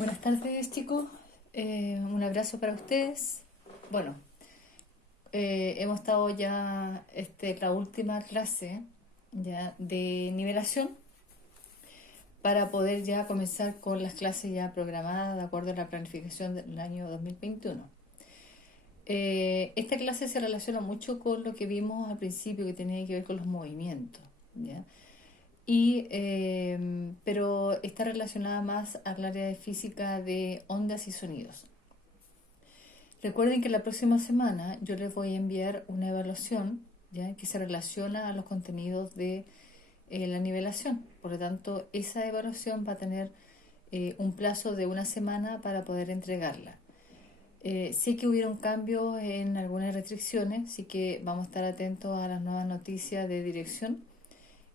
Buenas tardes, chicos. Un abrazo para ustedes. Bueno, hemos estado ya la última clase ya de nivelación para poder ya comenzar con las clases ya programadas de acuerdo a la planificación del año 2021. Esta clase se relaciona mucho con lo que vimos al principio que tenía que ver con los movimientos, ¿ya? Pero está relacionada más al área de física de ondas y sonidos. Recuerden que la próxima semana yo les voy a enviar una evaluación, ¿ya?, que se relaciona a los contenidos de la nivelación. Por lo tanto, esa evaluación va a tener un plazo de una semana para poder entregarla. Sí que hubieron cambios en algunas restricciones, así que vamos a estar atentos a las nuevas noticias de dirección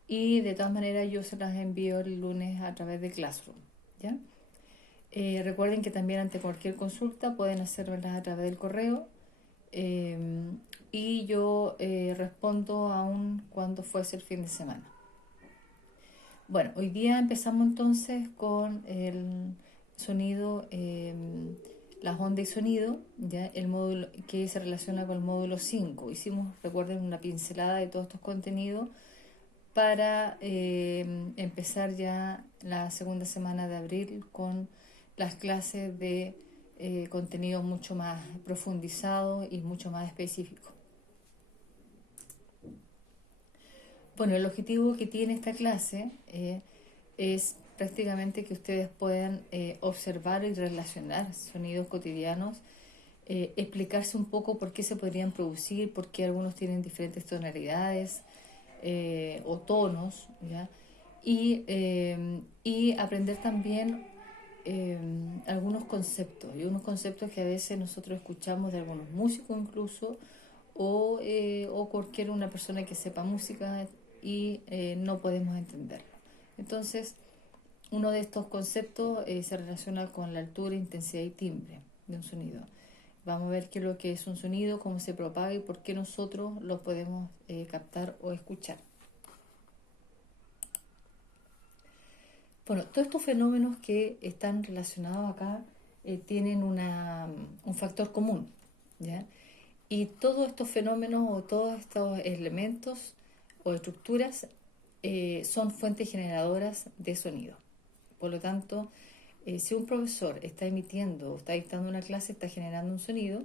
y de todas maneras yo se las envío el lunes a través de Classroom, ¿ya? Recuerden que también ante cualquier consulta pueden hacérmelas a través del correo eh, y yo respondo aún cuando fuese el fin de semana. Bueno, hoy día empezamos entonces con el sonido, las ondas y sonido, ¿ya? El módulo que se relaciona con el módulo 5. Hicimos, recuerden, una pincelada de todos estos contenidos para empezar ya la segunda semana de abril con las clases de contenido mucho más profundizado y mucho más específico. Bueno, el objetivo que tiene esta clase es prácticamente que ustedes puedan observar y relacionar sonidos cotidianos, explicarse un poco por qué se podrían producir, por qué algunos tienen diferentes tonalidades o tonos, ¿ya? Y aprender también algunos conceptos, y unos conceptos que a veces nosotros escuchamos de algunos músicos incluso, o cualquier una persona que sepa música y no podemos entenderlo. Entonces, uno de estos conceptos se relaciona con la altura, intensidad y timbre de un sonido. Vamos a ver qué es lo que es un sonido, cómo se propaga y por qué nosotros lo podemos captar o escuchar. Bueno, todos estos fenómenos que están relacionados acá tienen un factor común, ¿ya? Y todos estos fenómenos o todos estos elementos o estructuras son fuentes generadoras de sonido. Por lo tanto, si un profesor está emitiendo o está dictando una clase, está generando un sonido,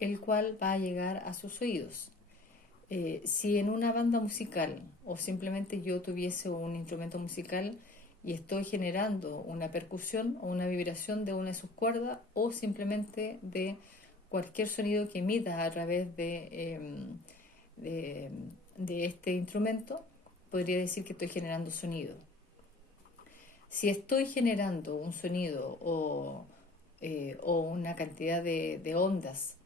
el cual va a llegar a sus oídos. Si en una banda musical o simplemente yo tuviese un instrumento musical y estoy generando una percusión o una vibración de una de sus cuerdas o simplemente de cualquier sonido que emita a través de este instrumento, podría decir que estoy generando sonido. Si estoy generando un sonido o una cantidad de ondas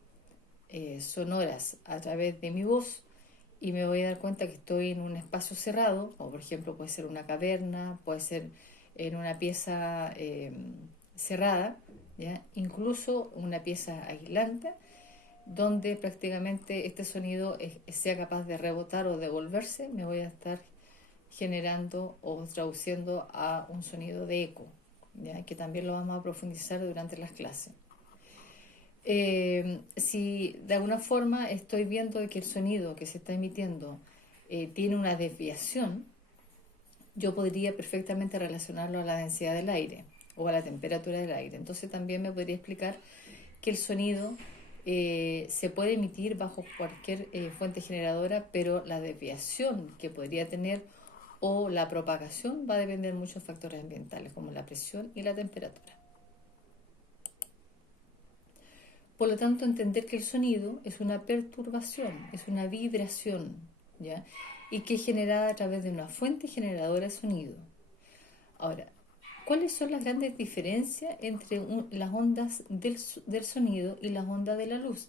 sonoras a través de mi voz y me voy a dar cuenta que estoy en un espacio cerrado, o por ejemplo puede ser una caverna, puede ser en una pieza cerrada, ¿ya? Incluso una pieza aislante, donde prácticamente este sonido sea capaz de rebotar o devolverse, me voy a estar generando o traduciendo a un sonido de eco, ¿ya? Que también lo vamos a profundizar durante las clases. Si de alguna forma estoy viendo que el sonido que se está emitiendo tiene una desviación, yo podría perfectamente relacionarlo a la densidad del aire o a la temperatura del aire. Entonces también me podría explicar que el sonido se puede emitir bajo cualquier fuente generadora, pero la desviación que podría tener o la propagación va a depender de muchos factores ambientales, como la presión y la temperatura. Por lo tanto, entender que el sonido es una perturbación, es una vibración, ¿ya? Y que es generada a través de una fuente generadora de sonido. Ahora, ¿cuáles son las grandes diferencias entre las ondas del sonido y las ondas de la luz?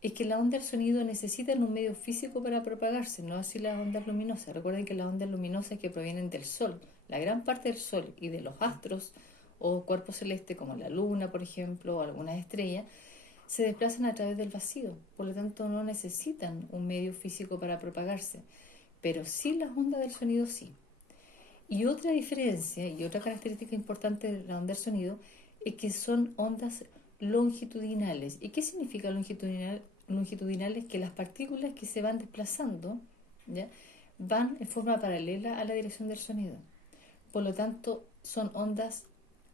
Es que la onda del sonido necesita un medio físico para propagarse, no así las ondas luminosas. Recuerden que las ondas luminosas que provienen del Sol, la gran parte del Sol y de los astros o cuerpos celestes como la Luna, por ejemplo, o algunas estrellas, se desplazan a través del vacío, por lo tanto no necesitan un medio físico para propagarse, pero sí las ondas del sonido sí. Y otra diferencia y otra característica importante de la onda del sonido es que son ondas longitudinales. ¿Y qué significa longitudinal? Longitudinales, que las partículas que se van desplazando, ¿ya?, van en forma paralela a la dirección del sonido. Por lo tanto, son ondas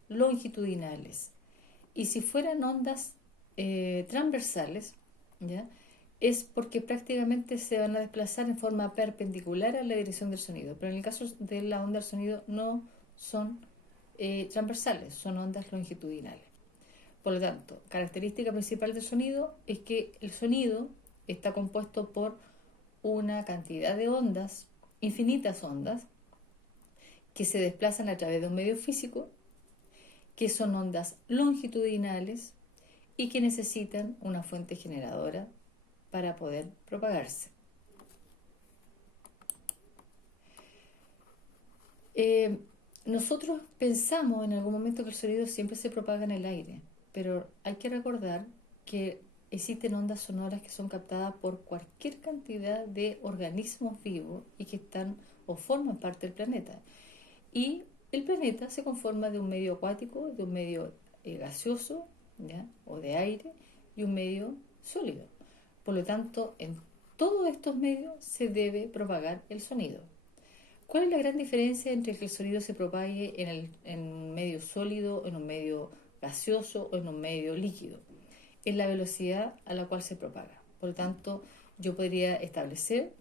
longitudinales. Y si fueran ondas transversales, ¿ya?, es porque prácticamente se van a desplazar en forma perpendicular a la dirección del sonido. Pero en el caso de la onda del sonido no son transversales, son ondas longitudinales. Por lo tanto, característica principal del sonido es que el sonido está compuesto por una cantidad de ondas, infinitas ondas, que se desplazan a través de un medio físico, que son ondas longitudinales y que necesitan una fuente generadora para poder propagarse. Nosotros pensamos en algún momento que el sonido siempre se propaga en el aire, pero hay que recordar que existen ondas sonoras que son captadas por cualquier cantidad de organismos vivos y que están o forman parte del planeta. Y el planeta se conforma de un medio acuático, de un medio gaseoso, ¿ya?, o de aire, y un medio sólido. Por lo tanto, en todos estos medios se debe propagar el sonido. ¿Cuál es la gran diferencia entre que el sonido se propague en un medio sólido, en un medio gaseoso o en un medio líquido? Es la velocidad a la cual se propaga. Por lo tanto, yo podría establecer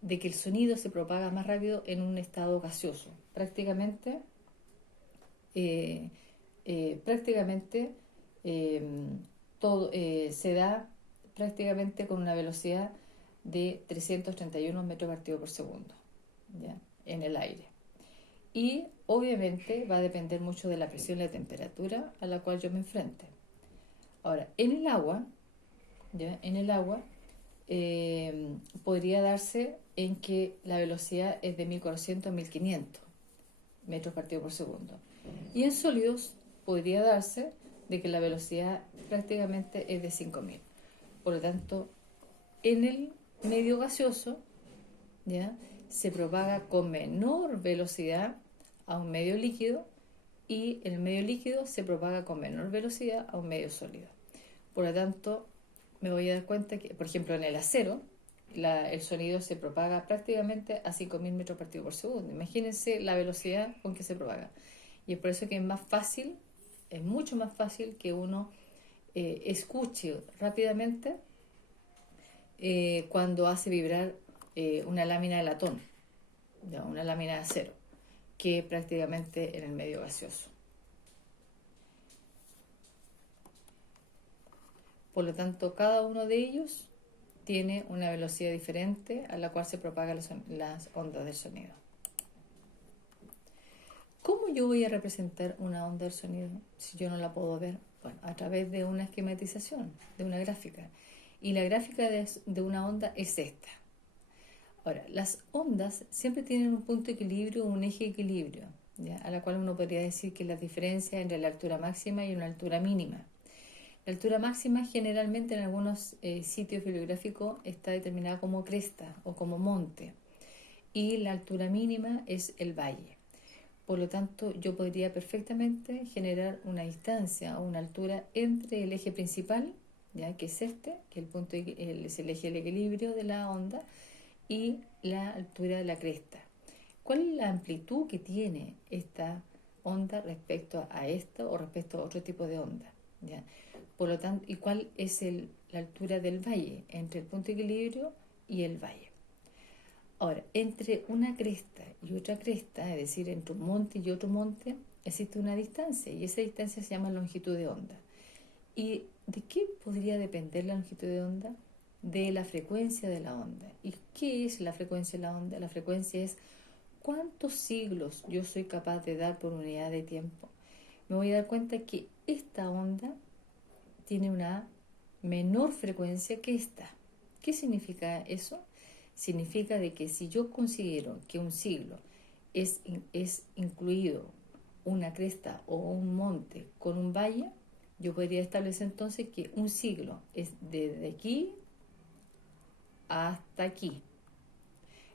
de que el sonido se propaga más rápido en un estado gaseoso. Prácticamente todo se da prácticamente con una velocidad de 331 metros partido por segundo, ¿ya?, en el aire. Y obviamente va a depender mucho de la presión y la temperatura a la cual yo me enfrente. Ahora, en el agua, ¿ya?, en el agua podría darse en que la velocidad es de 1400 a 1500 metros partido por segundo. Y en sólidos podría darse de que la velocidad prácticamente es de 5000. Por lo tanto, en el medio gaseoso, ¿ya?, se propaga con menor velocidad a un medio líquido, y en el medio líquido se propaga con menor velocidad a un medio sólido. Por lo tanto, me voy a dar cuenta que, por ejemplo, en el acero, el sonido se propaga prácticamente a 5000 metros partido por segundo. Imagínense la velocidad con que se propaga. Y es por eso que es más fácil, es mucho más fácil que uno escuche rápidamente cuando hace vibrar una lámina de latón, ¿ya?, una lámina de acero, que prácticamente en el medio gaseoso. Por lo tanto, cada uno de ellos tiene una velocidad diferente a la cual se propagan las ondas del sonido. ¿Cómo yo voy a representar una onda del sonido si yo no la puedo ver? Bueno, a través de una esquematización, de una gráfica. Y la gráfica de una onda es esta. Ahora, las ondas siempre tienen un punto de equilibrio, un eje de equilibrio, ¿ya?, a la cual uno podría decir que la diferencia entre la altura máxima y una altura mínima. La altura máxima generalmente en algunos sitios bibliográficos está determinada como cresta o como monte, y la altura mínima es el valle. Por lo tanto, yo podría perfectamente generar una distancia o una altura entre el eje principal, ¿ya?, que es este, que es el eje del equilibrio de la onda, y la altura de la cresta. ¿Cuál es la amplitud que tiene esta onda respecto a esta o respecto a otro tipo de onda, ¿ya? Por lo tanto, ¿y cuál es la altura del valle entre el punto de equilibrio y el valle? Ahora, entre una cresta y otra cresta, es decir, entre un monte y otro monte, existe una distancia, y esa distancia se llama longitud de onda. ¿Y de qué podría depender la longitud de onda? De la frecuencia de la onda. ¿Y qué es la frecuencia de la onda? La frecuencia es cuántos siglos yo soy capaz de dar por unidad de tiempo. Me voy a dar cuenta que esta onda tiene una menor frecuencia que esta. ¿Qué significa eso? Significa de que si yo considero que un siglo es incluido una cresta o un monte con un valle, yo podría establecer entonces que un siglo es desde aquí hasta aquí.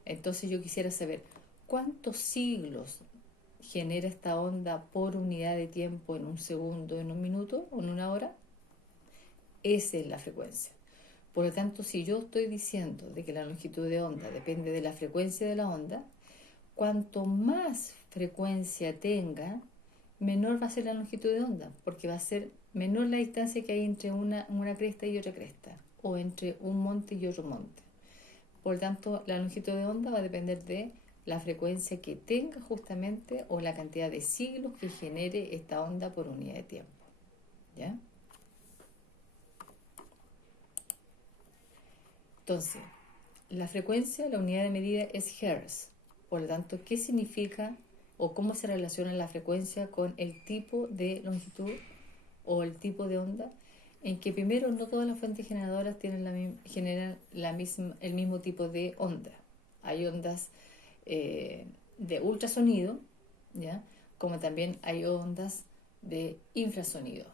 Entonces yo quisiera saber cuántos siglos genera esta onda por unidad de tiempo en un segundo, en un minuto o en una hora, esa es la frecuencia. Por lo tanto, si yo estoy diciendo de que la longitud de onda depende de la frecuencia de la onda, cuanto más frecuencia tenga, menor va a ser la longitud de onda, porque va a ser menor la distancia que hay entre una cresta y otra cresta, o entre un monte y otro monte. Por lo tanto, la longitud de onda va a depender de la frecuencia que tenga justamente o la cantidad de siglos que genere esta onda por unidad de tiempo. ¿Ya? Entonces, la frecuencia, la unidad de medida es Hertz. Por lo tanto, ¿qué significa o cómo se relaciona la frecuencia con el tipo de longitud o el tipo de onda? En que primero no todas las fuentes generadoras generan el mismo tipo de onda. Hay ondas de ultrasonido, ¿ya? Como también hay ondas de infrasonido.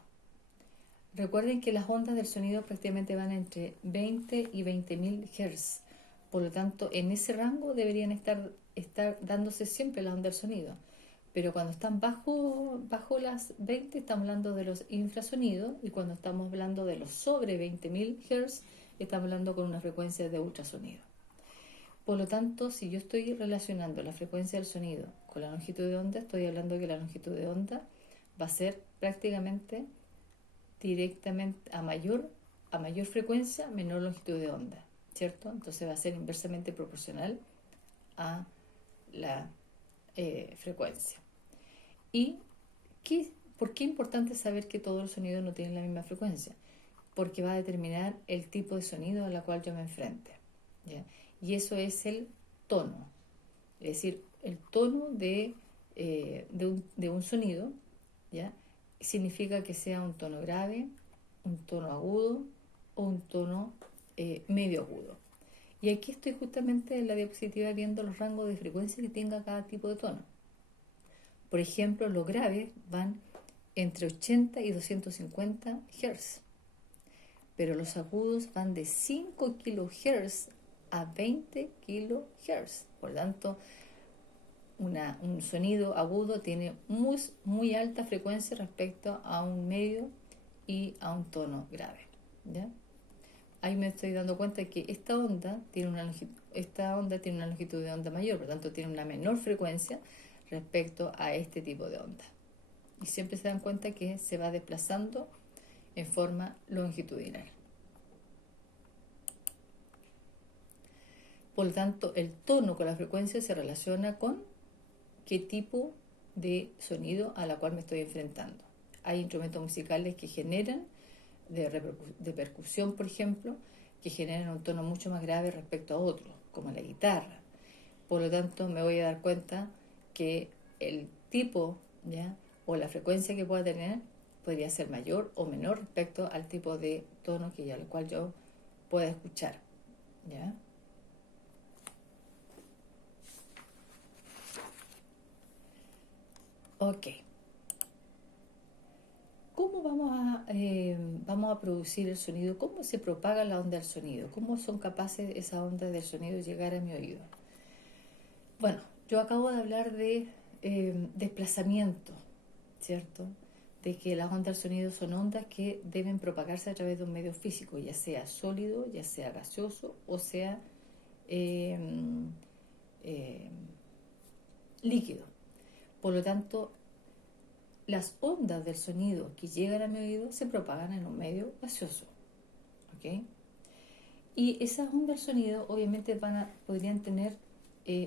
Recuerden que las ondas del sonido prácticamente van entre 20 y 20.000 Hz. Por lo tanto, en ese rango deberían estar dándose siempre las ondas del sonido. Pero cuando están bajo las 20, estamos hablando de los infrasonidos, y cuando estamos hablando de los sobre 20.000 Hz, estamos hablando con una frecuencia de ultrasonido. Por lo tanto, si yo estoy relacionando la frecuencia del sonido con la longitud de onda, estoy hablando que la longitud de onda va a ser prácticamente directamente a mayor frecuencia, menor longitud de onda, ¿cierto? Entonces va a ser inversamente proporcional a la frecuencia. ¿Y por qué es importante saber que todos los sonidos no tienen la misma frecuencia? Porque va a determinar el tipo de sonido al cual yo me enfrente, ¿ya? Y eso es el tono, es decir, el tono de un sonido, ¿ya? Significa que sea un tono grave, un tono agudo o un tono medio agudo. Y aquí estoy justamente en la diapositiva viendo los rangos de frecuencia que tenga cada tipo de tono. Por ejemplo, los graves van entre 80 y 250 Hz, pero los agudos van de 5 kHz a 20 kHz. Por lo tanto, un sonido agudo tiene muy alta frecuencia respecto a un medio y a un tono grave, ¿ya? Ahí me estoy dando cuenta de que esta onda tiene una longitud de onda mayor, por lo tanto tiene una menor frecuencia respecto a este tipo de onda. Y siempre se dan cuenta que se va desplazando en forma longitudinal. Por lo tanto, el tono con la frecuencia se relaciona con qué tipo de sonido a la cual me estoy enfrentando. Hay instrumentos musicales que generan de percusión, por ejemplo, que generan un tono mucho más grave respecto a otros, como la guitarra. Por lo tanto, me voy a dar cuenta que el tipo, ¿ya?, o la frecuencia que pueda tener podría ser mayor o menor respecto al tipo de tono al cual yo pueda escuchar, ¿ya? Ok. ¿Cómo vamos a producir el sonido? ¿Cómo se propaga la onda del sonido? ¿Cómo son capaces esas ondas del sonido de llegar a mi oído? Bueno, yo acabo de hablar de desplazamiento, ¿cierto? De que las ondas del sonido son ondas que deben propagarse a través de un medio físico, ya sea sólido, ya sea gaseoso o sea eh, eh, líquido. Por lo tanto, las ondas del sonido que llegan a mi oído se propagan en un medio gaseoso, ¿ok? Y esas ondas del sonido obviamente podrían tener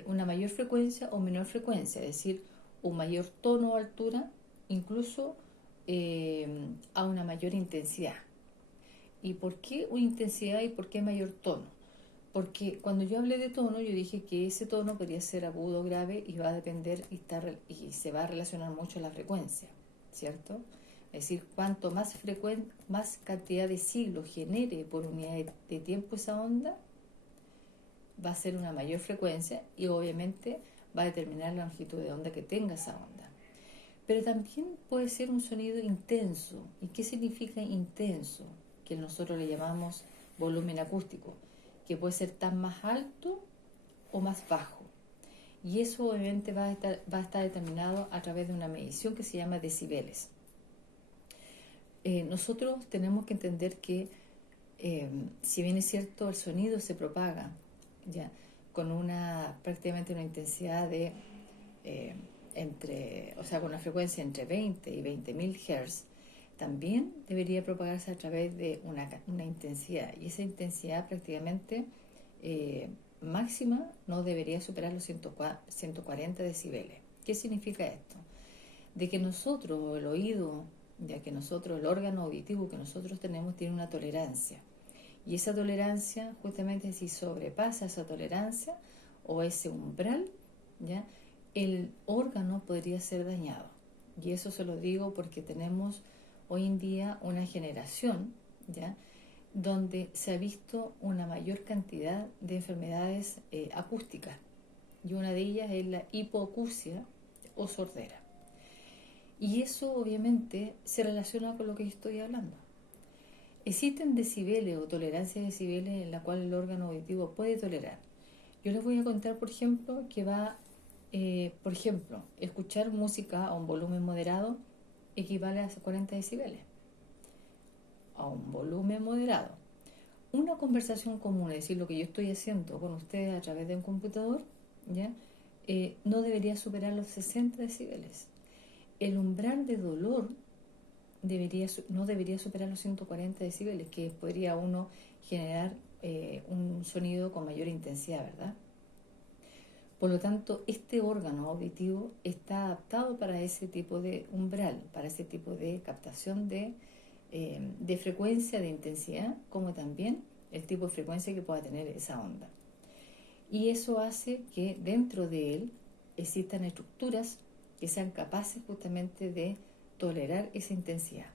una mayor frecuencia o menor frecuencia, es decir, un mayor tono o altura, incluso a una mayor intensidad. ¿Y por qué una intensidad y por qué mayor tono? Porque cuando yo hablé de tono, yo dije que ese tono podría ser agudo o grave y va a depender y se va a relacionar mucho a la frecuencia, ¿cierto? Es decir, cuanto más cantidad de siglos genere por unidad de tiempo esa onda, va a ser una mayor frecuencia y obviamente va a determinar la longitud de onda que tenga esa onda. Pero también puede ser un sonido intenso. ¿Y qué significa intenso? Que nosotros le llamamos volumen acústico, que puede ser tan más alto o más bajo. Y eso obviamente va a estar determinado a través de una medición que se llama decibeles. Nosotros tenemos que entender que si bien es cierto el sonido se propaga ya con prácticamente una intensidad de con una frecuencia entre 20 y 20.000 Hz, también debería propagarse a través de una intensidad, y esa intensidad prácticamente máxima no debería superar los 140 decibeles. ¿Qué significa esto? De que nosotros, el oído, ya que nosotros, el órgano auditivo que nosotros tenemos, tiene una tolerancia. Y esa tolerancia, justamente si sobrepasa esa tolerancia o ese umbral, ¿ya?, el órgano podría ser dañado. Y eso se lo digo porque tenemos hoy en día una generación, ¿ya?, donde se ha visto una mayor cantidad de enfermedades acústicas. Y una de ellas es la hipoacusia o sordera. Y eso obviamente se relaciona con lo que yo estoy hablando. Existen decibeles o tolerancias de decibeles en la cual el órgano auditivo puede tolerar. Yo les voy a contar, por ejemplo, que por ejemplo, escuchar música a un volumen moderado equivale a 40 decibeles. A un volumen moderado. Una conversación común, es decir, lo que yo estoy haciendo con ustedes a través de un computador, ¿ya?, no debería superar los 60 decibeles. El umbral de dolor no debería superar los 140 decibeles, que podría uno generar un sonido con mayor intensidad, ¿verdad? Por lo tanto, este órgano auditivo está adaptado para ese tipo de umbral, para ese tipo de captación de frecuencia, de intensidad, como también el tipo de frecuencia que pueda tener esa onda. Y eso hace que dentro de él existan estructuras que sean capaces justamente de tolerar esa intensidad.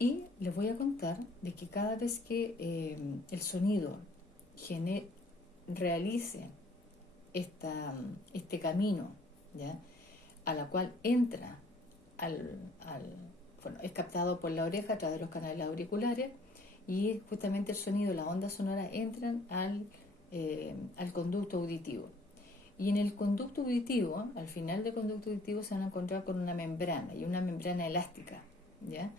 Y les voy a contar de que cada vez que el sonido realice este camino, ¿ya?, a la cual entra es captado por la oreja a través de los canales auriculares, y justamente el sonido, la onda sonora, entran al conducto auditivo. Y en el conducto auditivo, al final del conducto auditivo, se van a encontrar con una membrana, y una membrana elástica, ¿ya?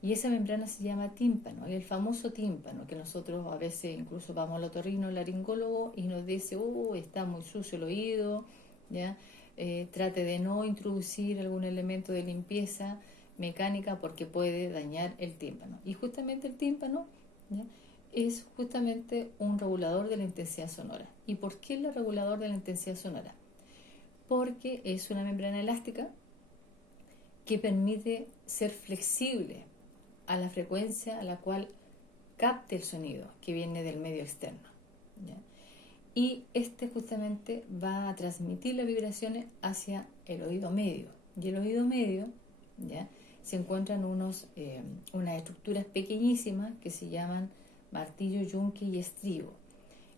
Y esa membrana se llama tímpano, el famoso tímpano, que nosotros a veces incluso vamos al otorrino, al laringólogo, y nos dice, está muy sucio el oído, ¿ya? Trate de no introducir algún elemento de limpieza mecánica porque puede dañar el tímpano. Y justamente el tímpano, ¿ya?, es justamente un regulador de la intensidad sonora. ¿Y por qué es el regulador de la intensidad sonora? Porque es una membrana elástica que permite ser flexible a la frecuencia a la cual capte el sonido que viene del medio externo, ¿ya? Y justamente va a transmitir las vibraciones hacia el oído medio. Y el oído medio, ¿ya?, se encuentran unas estructuras pequeñísimas que se llaman martillo, yunque y estribo.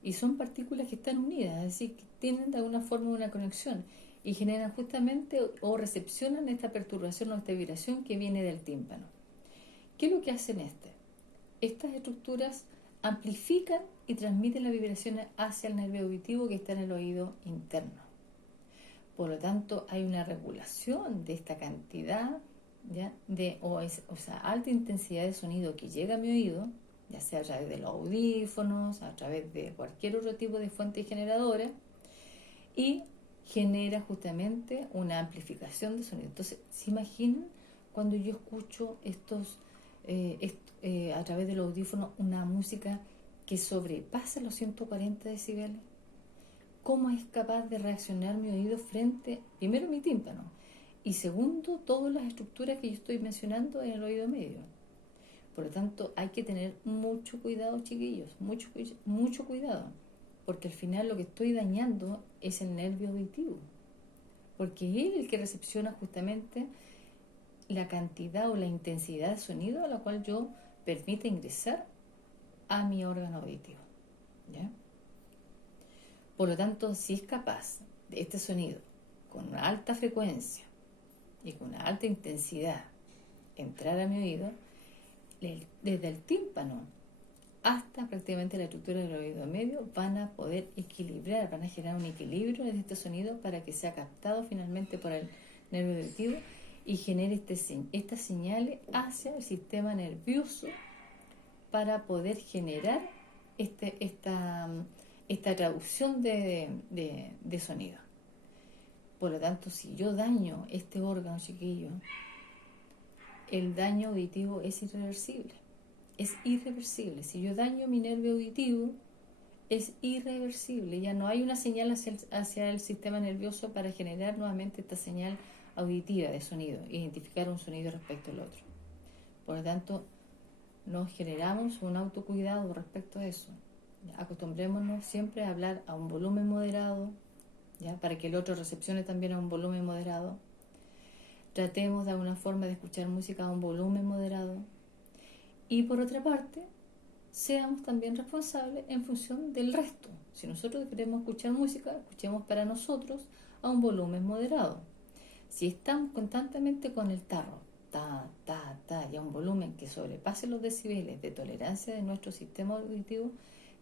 Y son partículas que están unidas, es decir, que tienen de alguna forma una conexión y generan justamente o recepcionan esta perturbación o esta vibración que viene del tímpano. ¿Qué es lo que hacen estas estructuras? Amplifican y transmiten las vibraciones hacia el nervio auditivo que está en el oído interno. Por lo tanto, hay una regulación de esta cantidad, ¿ya?, alta intensidad de sonido que llega a mi oído, ya sea a través de los audífonos, a través de cualquier otro tipo de fuente generadora, y genera justamente una amplificación de sonido. Entonces, ¿se imaginan cuando yo escucho a través del audífono una música que sobrepasa los 140 decibeles? ¿Cómo es capaz de reaccionar mi oído frente, primero, mi tímpano, y segundo, todas las estructuras que yo estoy mencionando en el oído medio? Por lo tanto, hay que tener mucho cuidado, chiquillos, mucho cuidado, porque al final lo que estoy dañando es el nervio auditivo, porque es el que recepciona justamente la cantidad o la intensidad de sonido a la cual yo permite ingresar a mi órgano auditivo, ¿ya? Por lo tanto, si es capaz de este sonido con una alta frecuencia y con una alta intensidad entrar a mi oído, desde el tímpano hasta prácticamente la estructura del oído medio, van a poder equilibrar, van a generar un equilibrio en este sonido para que sea captado finalmente por el nervio auditivo y genere estas señales hacia el sistema nervioso para poder generar esta traducción de sonido. Por lo tanto, si yo daño este órgano, chiquillo, el daño auditivo es irreversible. Es irreversible. Si yo daño mi nervio auditivo, es irreversible. Ya no hay una señal hacia el sistema nervioso para generar nuevamente esta señal auditiva de sonido, identificar un sonido respecto al otro. Por lo tanto, nos generamos un autocuidado respecto a eso. Acostumbrémonos siempre a hablar a un volumen moderado, ¿ya? Para que el otro recepcione también a un volumen moderado. Tratemos de alguna forma de escuchar música a un volumen moderado. Y por otra parte, seamos también responsables en función del resto. Si nosotros queremos escuchar música, escuchemos para nosotros a un volumen moderado. Si estamos constantemente con el tarro, y a un volumen que sobrepase los decibeles de tolerancia de nuestro sistema auditivo,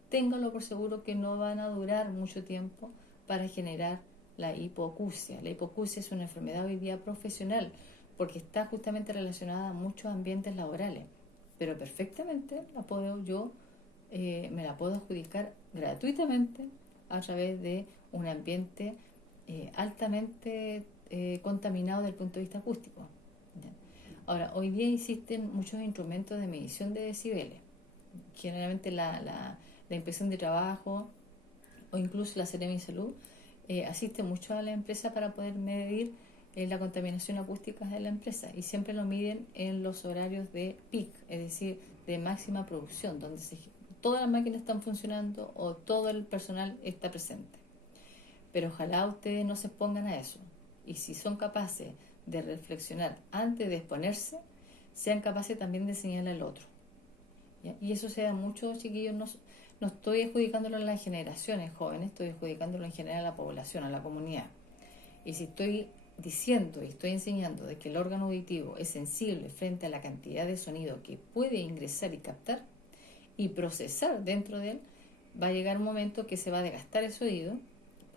ténganlo por seguro que no van a durar mucho tiempo para generar la hipoacusia. La hipoacusia es una enfermedad hoy día profesional porque está justamente relacionada a muchos ambientes laborales, pero perfectamente me la puedo adjudicar gratuitamente a través de un ambiente altamente contaminado desde el punto de vista acústico. Ahora, hoy día existen muchos instrumentos de medición de decibeles. Generalmente la inspección de trabajo o incluso la Seremi Salud asiste mucho a la empresa para poder medir la contaminación acústica de la empresa, y siempre lo miden en los horarios de peak, es decir, de máxima producción, donde todas las máquinas están funcionando o todo el personal está presente. Pero ojalá ustedes no se expongan a eso, y si son capaces de reflexionar antes de exponerse, sean capaces también de señalar al otro. ¿Ya? Y eso se da mucho, chiquillos. No estoy adjudicándolo a las generaciones jóvenes, estoy adjudicándolo en general a la población, a la comunidad. Y si estoy diciendo y estoy enseñando de que el órgano auditivo es sensible frente a la cantidad de sonido que puede ingresar y captar y procesar dentro de él, va a llegar un momento que se va a desgastar ese oído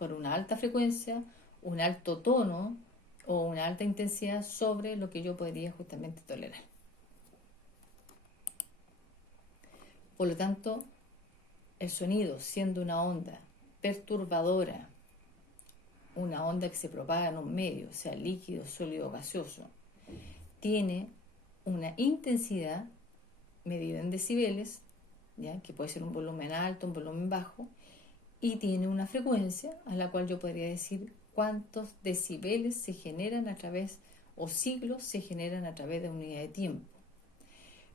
por una alta frecuencia, un alto tono o una alta intensidad sobre lo que yo podría justamente tolerar. Por lo tanto, el sonido, siendo una onda perturbadora, una onda que se propaga en un medio, sea líquido, sólido o gaseoso, tiene una intensidad medida en decibeles, ¿ya? Que puede ser un volumen alto, un volumen bajo, y tiene una frecuencia a la cual yo podría decir cuántos decibeles se generan a través, o siglos se generan a través de una unidad de tiempo.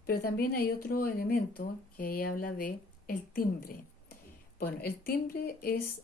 Pero también hay otro elemento que ahí habla de el timbre. Bueno, el timbre es